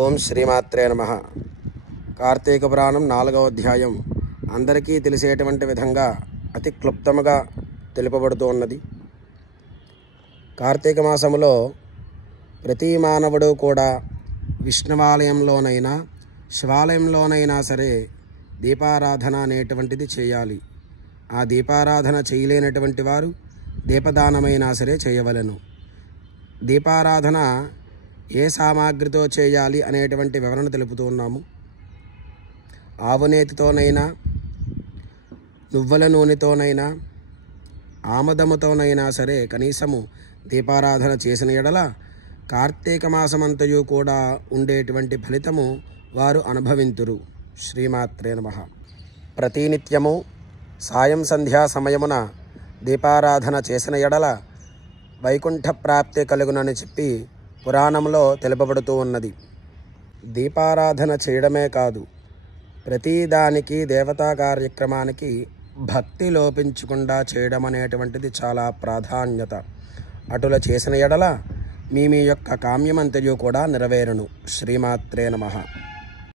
ఓం శ్రీమాత్రే నమః. కార్తీక పురాణం 4వ అధ్యాయం అందరికీ తెలిసేటువంటి విధంగా అతి క్లుప్తముగా తెలుపబడుతూ ఉన్నది. కార్తీక మాసములో ప్రతి మానవుడు కూడా విష్ణువాలయంలోనైనా శివాలయంలోనైనా సరే దీపారాధన అనేటువంటిది చేయాలి. ఆ దీపారాధన చేయలేనటువంటి వారు దీపదానమైనా సరే చేయవలెను. దీపారాధన ఏ సామాగ్రితో చేయాలి అనేటువంటి వివరణ తెలుపుతూ ఉన్నాము. ఆవునేతితోనైనా, నువ్వుల నూనెతోనైనా, ఆమదముతోనైనా సరే కనీసము దీపారాధన చేసిన ఎడల కార్తీక మాసమంతయు కూడా ఉండేటువంటి ఫలితము వారు అనుభవింతురు. శ్రీమాత్రే నమః. ప్రతినిత్యము సాయం సంధ్యా సమయమున దీపారాధన చేసిన ఎడల వైకుంఠ ప్రాప్తి కలుగునని చెప్పి పురాణంలో తెలుపబడుతూ ఉన్నది. దీపారాధన చేయడమే కాదు, ప్రతిదానికి దేవతా కార్యక్రమానికి భక్తి లోపించకుండా చేయడం అనేటువంటిది చాలా ప్రాధాన్యత. అటుల చేసిన ఎడల మీ యొక్క కామ్యమంతయు కూడా నెరవేరును. శ్రీమాత్రే నమః.